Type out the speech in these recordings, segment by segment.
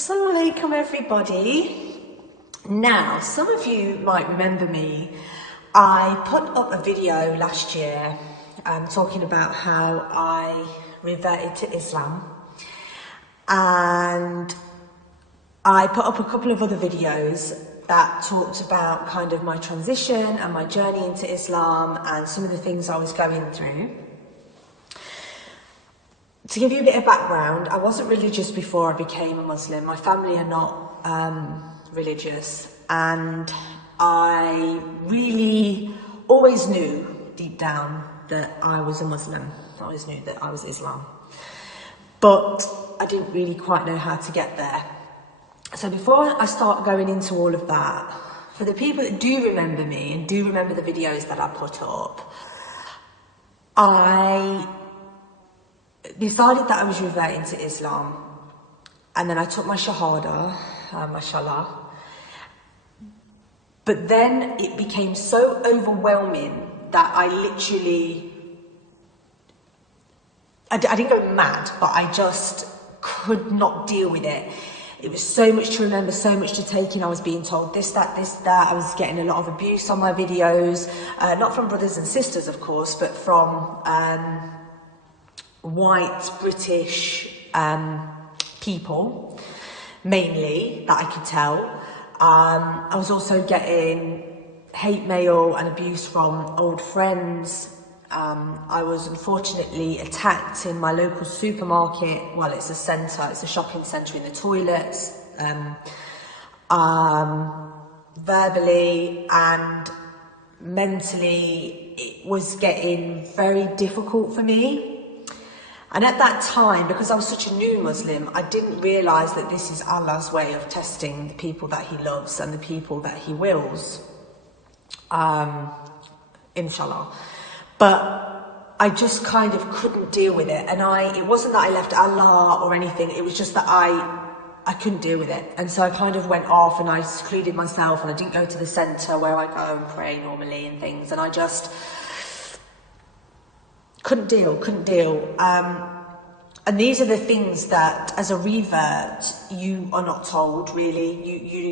Assalamu alaikum everybody. Now, some of you might remember me. I put up a video last year talking about how I reverted to Islam, and I put up a couple of other videos that talked about kind of my transition and my journey into Islam and some of the things I was going through. To give you a bit of background, I wasn't religious before I became a Muslim. My family are not religious, and I really always knew deep down that I was a Muslim. I always knew that I was Islam, but I didn't really quite know how to get there. So before I start going into all of that, for the people that do remember me and do remember the videos that I put up, I decided that I was reverting to Islam, and then I took my syahadat, mashallah. But then it became so overwhelming that I literally, I didn't go mad, but I just could not deal with it. It was so much to remember, so much to take in. I was being told this, that. I was getting a lot of abuse on my videos, not from brothers and sisters, of course, but from white British people, mainly, that I could tell. I was also getting hate mail and abuse from old friends. I was unfortunately attacked in my local supermarket. Well, it's a centre, it's a shopping centre, in the toilets, verbally and mentally. It was getting very difficult for me. And at that time, because I was such a new Muslim, I didn't realise that this is Allah's way of testing the people that He loves and the people that He wills, inshallah. But I just kind of couldn't deal with it. And it wasn't that I left Allah or anything, it was just that I couldn't deal with it. And so I kind of went off and I secluded myself, and I didn't go to the centre where I go and pray normally and things. And I just couldn't deal. And these are the things that, as a revert, you are not told, really.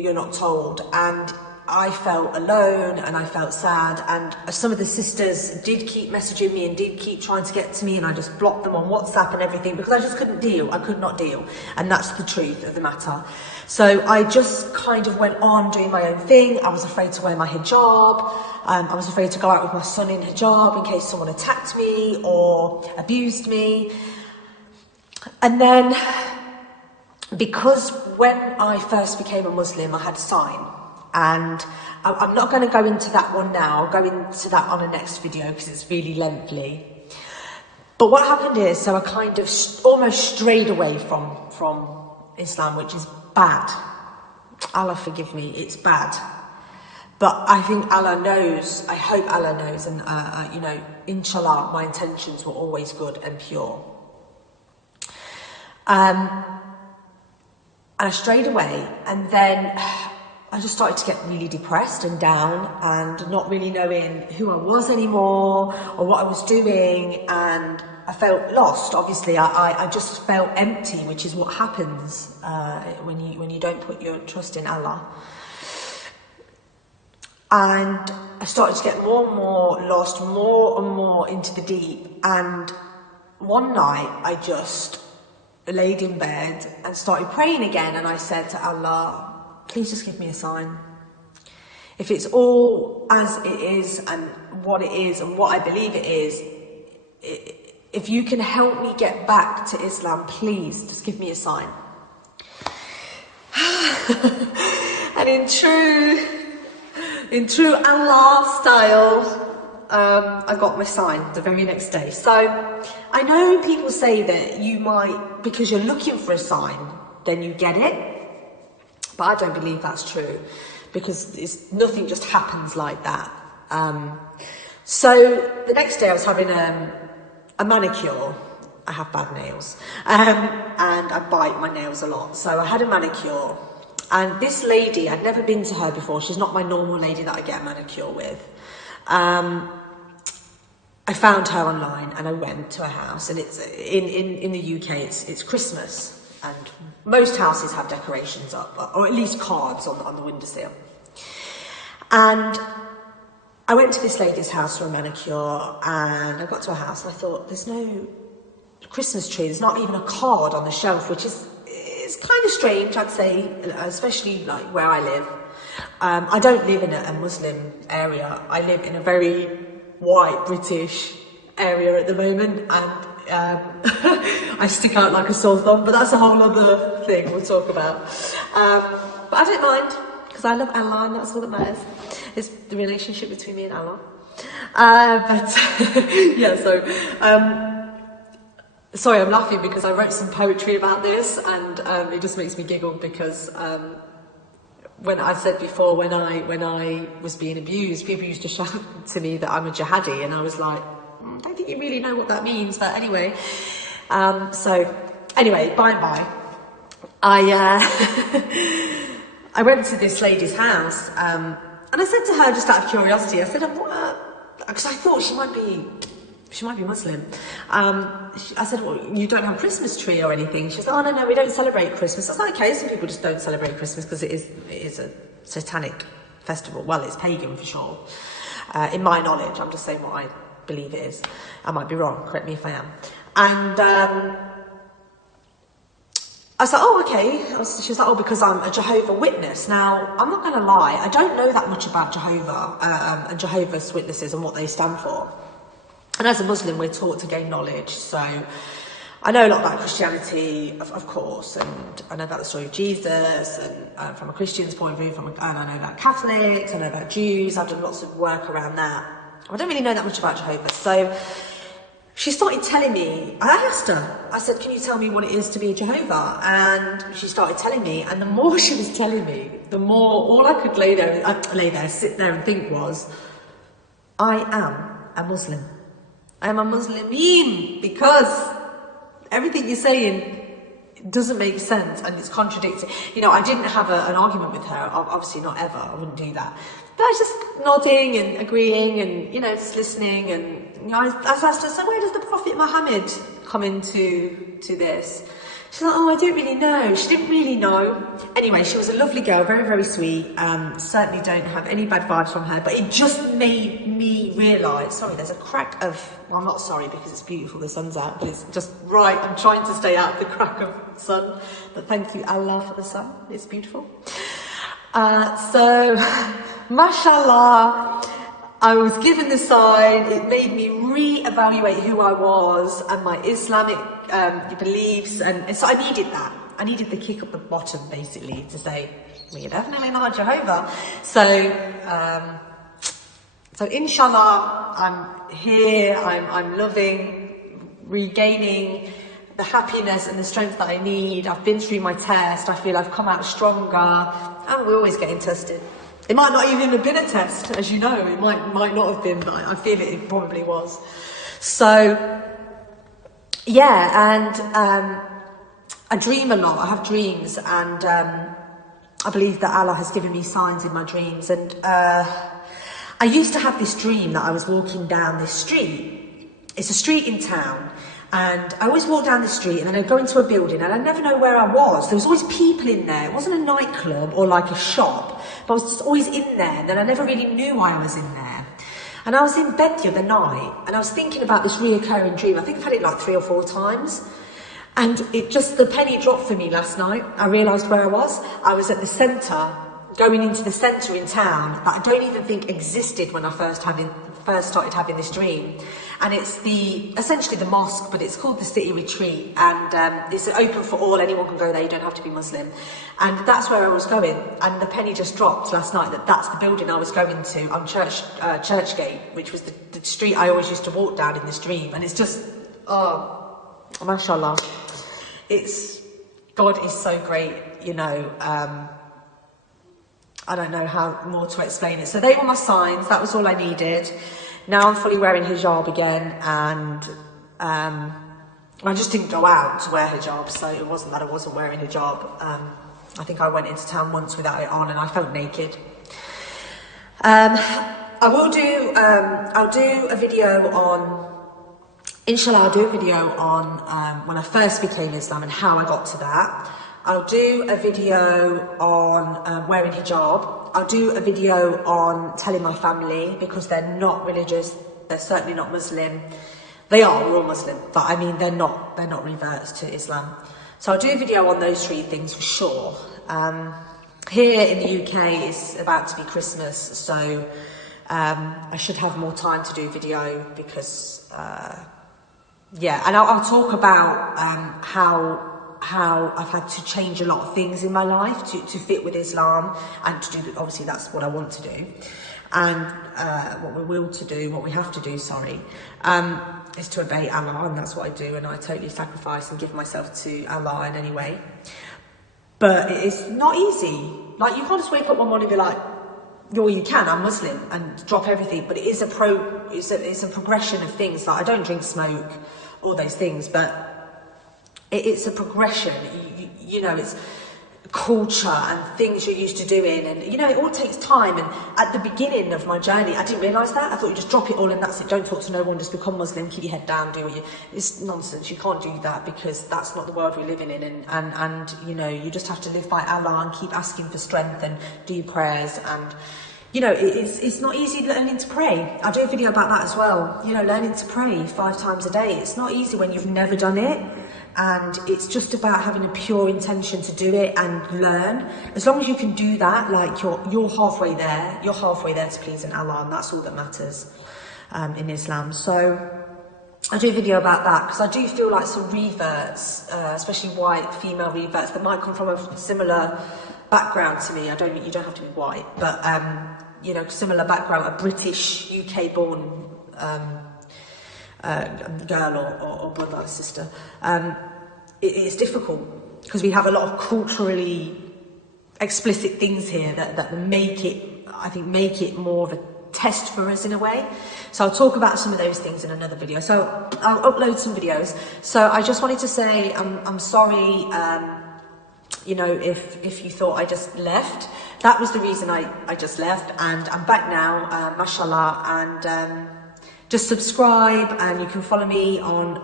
You're not told. And I felt alone and I felt sad. And some of the sisters did keep messaging me and did keep trying to get to me, and I just blocked them on WhatsApp and everything because I just couldn't deal. I could not deal. And that's the truth of the matter. So I just kind of went on doing my own thing. I was afraid to wear my hijab. I was afraid to go out with my son in hijab in case someone attacked me or abused me. And then, because when I first became a Muslim, I had a sign. And I'm not going to go into that one now. I'll go into that on a next video because it's really lengthy. But what happened is, so I kind of almost strayed away from Islam, which is bad. Allah forgive me, it's bad. But I think Allah knows, I hope Allah knows, and you know, inshallah, my intentions were always good and pure. And I strayed away, and then I just started to get really depressed and down and not really knowing who I was anymore or what I was doing, and I felt lost. Obviously, I just felt empty, which is what happens when you don't put your trust in Allah. And I started to get more and more lost, more and more into the deep. And one night I just laid in bed and started praying again, and I said to Allah, please just give me a sign. If it's all as it is and what I believe it is, if you can help me get back to Islam, please just give me a sign. And in true Allah style, I got my sign the very next day. So I know people say that you might, because you're looking for a sign, then you get it. But I don't believe that's true, because nothing just happens like that. So the next day I was having a manicure. I have bad nails, and I bite my nails a lot. So I had a manicure, and this lady, I'd never been to her before. She's not my normal lady that I get a manicure with. I found her online and I went to her house, and it's in the UK, it's Christmas. and most houses have decorations up, or at least cards on the windowsill. And I went to this lady's house for a manicure, and I got to her house and I thought, there's no Christmas tree, there's not even a card on the shelf, which is kind of strange, I'd say, especially like where I live. I don't live in a Muslim area. I live in a very white British area at the moment, and I stick out like a sore thumb, but that's a whole other thing we'll talk about. But I don't mind, because I love Allah, and that's all that matters. It's the relationship between me and Allah. Yeah, so sorry, I'm laughing because I wrote some poetry about this, and it just makes me giggle because when I said before, when I was being abused, people used to shout to me that I'm a jihadi, and I was like, I don't think you really know what that means, but anyway. So anyway, by and by, I went to this lady's house, and I said to her, just out of curiosity, I said, because I thought she might be Muslim. I said, well, you don't have a Christmas tree or anything? She said, oh, no, we don't celebrate Christmas. I was like, okay, some people just don't celebrate Christmas because it is a satanic festival. Well, it's pagan for sure. In my knowledge, I'm just saying what I believe it is. I might be wrong, correct me if I am. And I was like, oh, okay. She was like, oh, because I'm a Jehovah's Witness. Now, I'm not going to lie, I don't know that much about Jehovah and Jehovah's Witnesses and what they stand for. And as a Muslim, we're taught to gain knowledge. So I know a lot about Christianity, of course, and I know about the story of Jesus, and from a Christian's point of view, and I know about Catholics, I know about Jews. I've done lots of work around that. I don't really know that much about Jehovah. So she started telling me, I asked her, I said, can you tell me what it is to be a Jehovah? And she started telling me, and the more she was telling me, the more all I could sit there and think was, I am a Muslim. I am a Muslimeen, because everything you're saying doesn't make sense and it's contradicting. You know, I didn't have an argument with her, obviously not ever, I wouldn't do that. But I was just nodding and agreeing and, you know, just listening, and, you know, I asked her, so where does the Prophet Muhammad come into this? She's like, oh, I don't really know. She didn't really know. Anyway, she was a lovely girl, very, very sweet. Certainly don't have any bad vibes from her, but it just made me realise, sorry, there's a crack of, well, I'm not sorry because it's beautiful, the sun's out, but it's just right, I'm trying to stay out of the crack of the sun, but thank you Allah for the sun, it's beautiful. So, mashallah, I was given the sign. It made me re-evaluate who I was and my Islamic beliefs, and so I needed that. I needed the kick up the bottom, basically, to say, well, you're definitely not a Jehovah. So inshallah, I'm here, I'm loving, regaining the happiness and the strength that I need. I've been through my test, I feel I've come out stronger, and we're always getting tested. It might not even have been a test, as you know, it might not have been, but I feel it probably was. So, yeah, and I dream a lot, I have dreams, and I believe that Allah has given me signs in my dreams. And I used to have this dream that I was walking down this street. It's a street in town, and I always walk down the street and then I'd go into a building and I never know where I was. There was always people in there. It wasn't a nightclub or like a shop, but I was just always in there, and then I never really knew why I was in there. And I was in bed the other night and I was thinking about this reoccurring dream. I think I've had it like 3 or 4 times. And it just, the penny dropped for me last night. I realised where I was. I was at the centre, going into the centre in town that I don't even think existed when I first started having this dream. And it's essentially the mosque, but it's called the City Retreat, and it's open for all, anyone can go there, you don't have to be Muslim. And that's where I was going, and the penny just dropped last night that's the building I was going to on Churchgate, which was the street I always used to walk down in this dream. And it's just, oh, mashallah, God is so great, you know. I don't know how more to explain it. So they were my signs, that was all I needed. Now I'm fully wearing hijab again, and I just didn't go out to wear hijab, so it wasn't that I wasn't wearing hijab. I think I went into town once without it on and I felt naked. I'll do a video on Inshallah, I'll do a video on when I first became Islam and how I got to that. I'll do a video on wearing hijab. I'll do a video on telling my family, because they're not religious, they're certainly not Muslim. They are, we're all Muslim, but I mean they're not reverts to Islam. So I'll do a video on those three things for sure. Here in the UK it's about to be Christmas, so I should have more time to do a video because yeah, and I'll talk about how I've had to change a lot of things in my life to fit with Islam, and to do, obviously that's what I want to do, and what we have to do, sorry, is to obey Allah, and that's what I do, and I totally sacrifice and give myself to Allah in any way. But it's not easy. Like, you can't just wake up one morning and be like, you can, I'm Muslim, and drop everything. But it is it's a progression of things. Like, I don't drink, smoke, all those things, but it's a progression. You know, it's culture and things you're used to doing, and you know, it all takes time. And at the beginning of my journey, I didn't realise that. I thought you just drop it all and that's it. Don't talk to no one, just become Muslim, keep your head down, do what you... It's nonsense. You can't do that, because that's not the world we're living in, and you know, you just have to live by Allah and keep asking for strength and do your prayers. And you know, it's not easy learning to pray. I'll do a video about that as well. You know, learning to pray 5 times a day. It's not easy when you've never done it. And it's just about having a pure intention to do it and learn. As long as you can do that, like you're halfway there. You're halfway there to pleasing Allah, and that's all that matters in Islam. So I'll do a video about that, because I do feel like some reverts, especially white female reverts, that might come from a similar background to me. You don't have to be white, but you know, similar background, a British UK born girl or brother or sister. It's difficult because we have a lot of culturally explicit things here that make it more of a test for us in a way. So I'll talk about some of those things in another video. So I'll upload some videos. So I just wanted to say I'm sorry, you know, if you thought I just left. That was the reason I just left, and I'm back now, mashallah, and just subscribe, and you can follow me on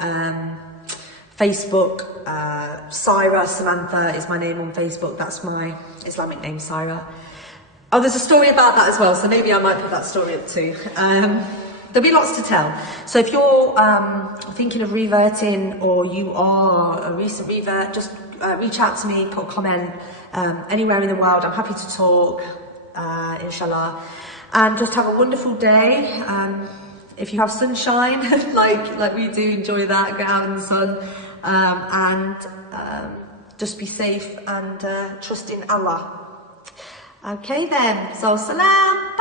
Facebook. Saira Samantha is my name on Facebook. That's my Islamic name, Saira. Oh, there's a story about that as well, so maybe I might put that story up too. There'll be lots to tell. So if you're thinking of reverting, or you are a recent revert, just reach out to me, put a comment anywhere in the world. I'm happy to talk, inshallah. And just have a wonderful day. If you have sunshine, like we do, enjoy that, get out in the sun, and just be safe and trust in Allah. Okay then, so salam.